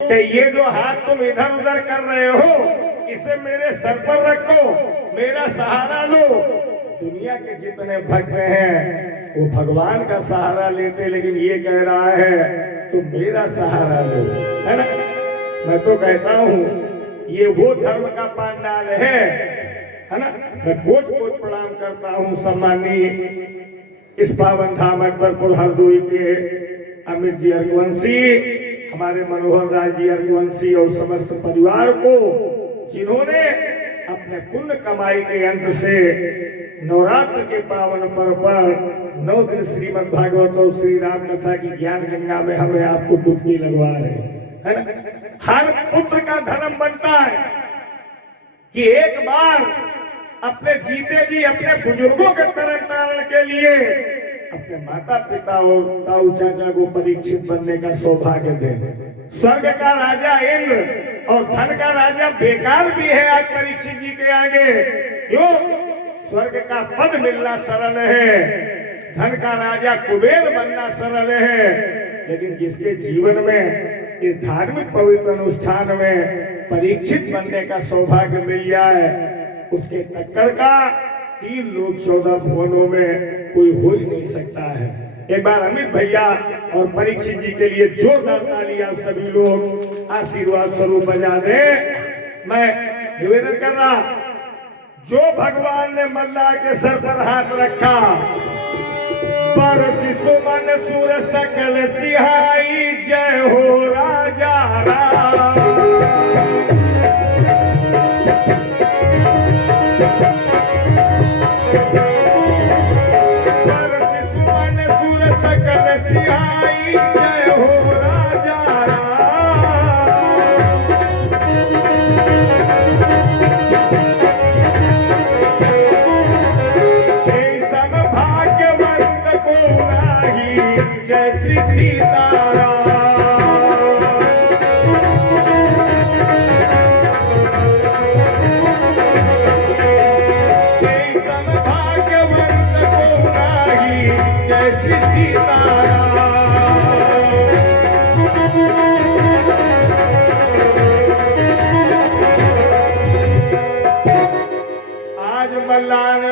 कि ये जो हाथ तुम इधर उधर कर रहे हो इसे मेरे सर पर रखो, मेरा सहारा लो। दुनिया के जितने भक्त हैं वो भगवान का सहारा लेते, लेकिन ये कह रहा है तुम मेरा सहारा लो, है ना। मैं तो कहता हूँ ये वो धर्म का पांडाल है ना। मैं कोट कोट प्रणाम करता हूँ सम्मानीय इस पावन धाम अकबरपुर हरदोई के अमित जी अर्कवंशी, हमारे मनोहर राज जी अर्कवंशी और समस्त परिवार को, जिन्होंने अपने पुण्य कमाई के अंत से नवरात्र के पावन पर्व पर 9 दिन श्रीमद् भागवत और श्री राम कथा की ज्ञान गंगा में हमें आपको डुबकी लगवा रहे हैं ना। हर पुत्र का धर्म बनता है कि एक बार अपने जीते जी अपने बुजुर्गों के तरन तारण के लिए अपने माता पिता और ताऊ चाचा को परीक्षित बनने का सौभाग्य दे। स्वर्ग का राजा इंद्र और धन का राजा बेकार भी है आज परीक्षित जी के आगे। क्यों? स्वर्ग का पद मिलना सरल है, धन का राजा कुबेर बनना सरल है, लेकिन जिसके जीवन में इस धार्मिक पवित्र अनुष्ठान में परीक्षित बनने का सौभाग्य मिल जाए, उसके टक्कर का 3 लोक 14 भुवनों में कोई हो ही नहीं सकता है। एक बार अमित भैया और परीक्षित जी के लिए जोरदार ताली आप सभी लोग आशीर्वाद स्वरूप बजा दे। मैं निवेदन कर रहा, जो भगवान ने मल्लाह के सर पर हाथ रखा, बरसी सुमन सूर सकल सिहाई, जय हो राजा राम।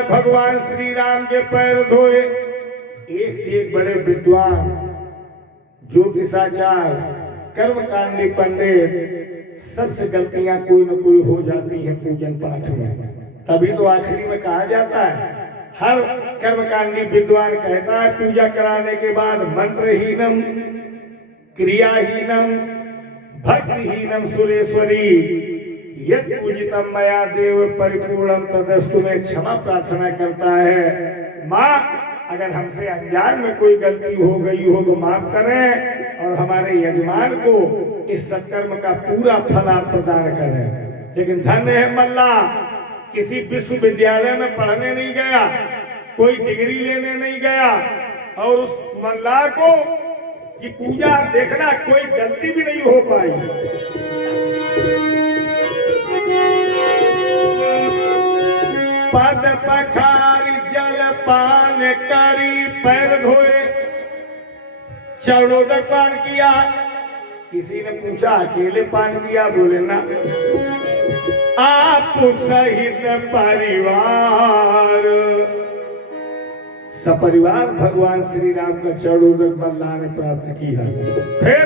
भगवान श्री राम के पैर धोए। एक से एक बड़े विद्वान, ज्योतिषाचार, कर्मकांडी पंडित, सबसे गलतियां कोई न कोई हो जाती हैं पूजन पाठ में। तभी तो आखिरी में कहा जाता है, हर कर्मकांडी विद्वान कहता है पूजा कराने के बाद मंत्रहीनम क्रियाहीनम भक्तिहीनम सुरेश्वरी यद पूजितम मया देव परिपूर्णम तदस्तु में क्षमा प्रार्थना करता है। माँ, अगर हमसे अनजान में कोई गलती हो गई हो तो माफ करें और हमारे यजमान को इस सत्कर्म का पूरा फल आप प्रदान करें। लेकिन धन्य है मल्लाह, किसी विश्वविद्यालय में पढ़ने नहीं गया, कोई डिग्री लेने नहीं गया, और उस मल्लाह को की पूजा देखना कोई गलती भी नहीं हो पाई। पद पखारी जल पान करी, पैर धोए, चरणोदक पान किया। किसी ने पूछा अकेले पान किया? बोले ना, आप सहित परिवार सपरिवार भगवान श्री राम का चरणोदक मल्लाह ने प्राप्त किया। फिर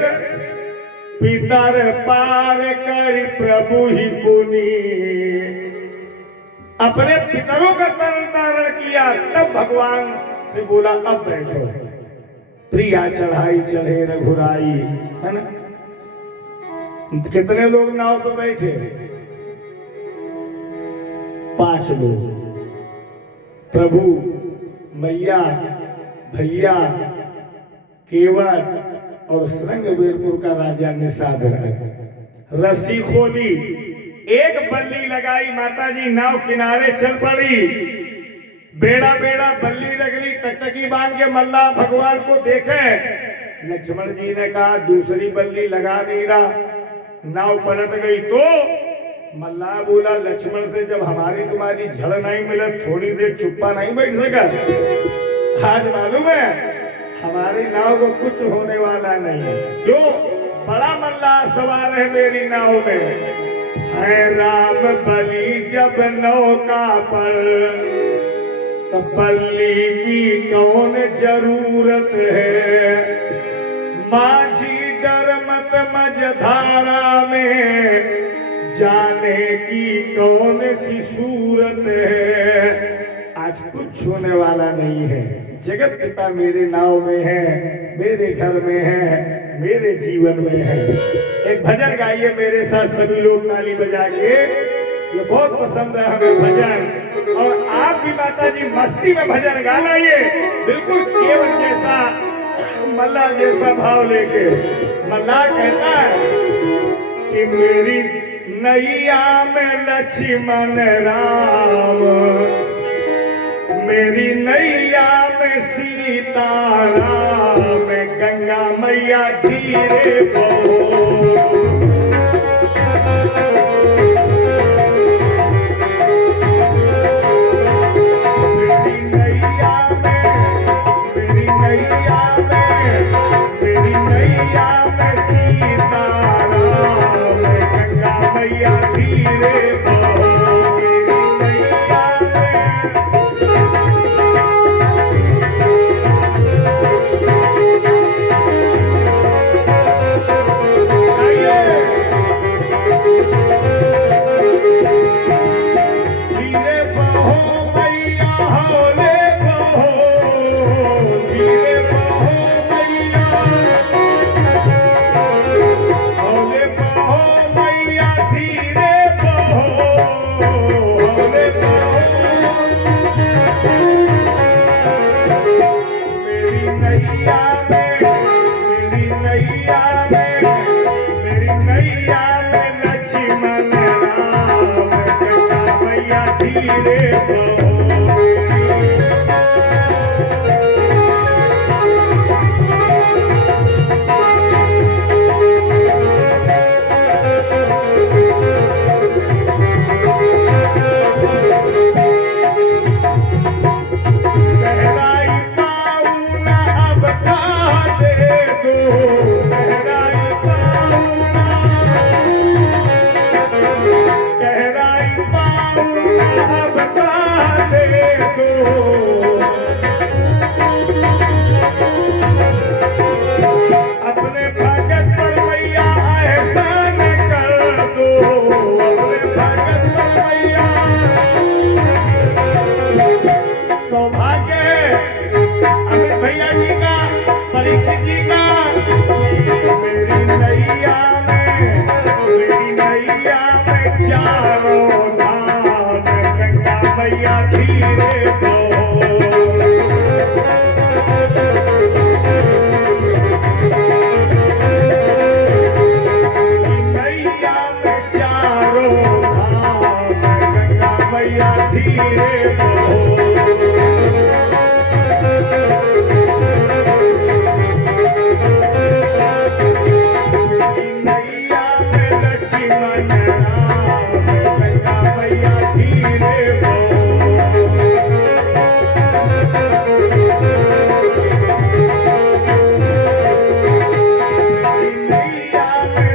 पितर पार कर प्रभु ही पुनी, अपने पितरों का तरण तारण किया, तब भगवान से बोला अब बैठो। प्रिया चढ़ाई चढ़े रघुराई, है ना। कितने लोग नाव पे बैठे? 5 लोग, प्रभु, मैया, भैया, केवट और श्रृंगवीरपुर का राजा निषाद राय। रस्सी खोली, एक बल्ली लगाई, माता जी नाव किनारे चल पड़ी, बेड़ा बेड़ा बल्ली रगली, टकटकी बांध के मल्लाह भगवान को देखे। लक्ष्मण जी ने कहा दूसरी बल्ली लगा नहीं रहा, नाव पलट गई। तो मल्लाह बोला लक्ष्मण से, जब हमारी तुम्हारी झड़ नहीं मिले थोड़ी देर चुप्पा नहीं बैठ सका? आज मालूम है हमारी नाव को कुछ होने वाला नहीं है। क्यों? बड़ा मल्लाह सवार है मेरी नाव में। है राम बलि जब नौका पर, तो पल्ली की कौन जरूरत है। माझी डर मत मझधारा में, जाने की कौन सी सूरत है। आज कुछ होने वाला नहीं है, जगत पिता मेरे नाव में है, मेरे घर में है, मेरे जीवन में है। एक भजन गाइए मेरे साथ सभी लोग ताली बजा के, ये बहुत पसंद है हमें भजन। और आप भी माता जी मस्ती में भजन गा लाइए, बिल्कुल केवल जैसा मल्ला जैसा भाव लेके। मल्ला कहता है कि मेरी नैया में लक्ष्मण राम, मेरी नैया में सीता राम, गंगा मैया धीरे बहो।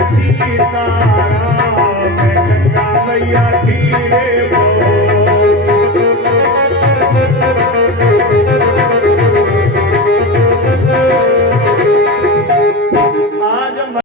सीता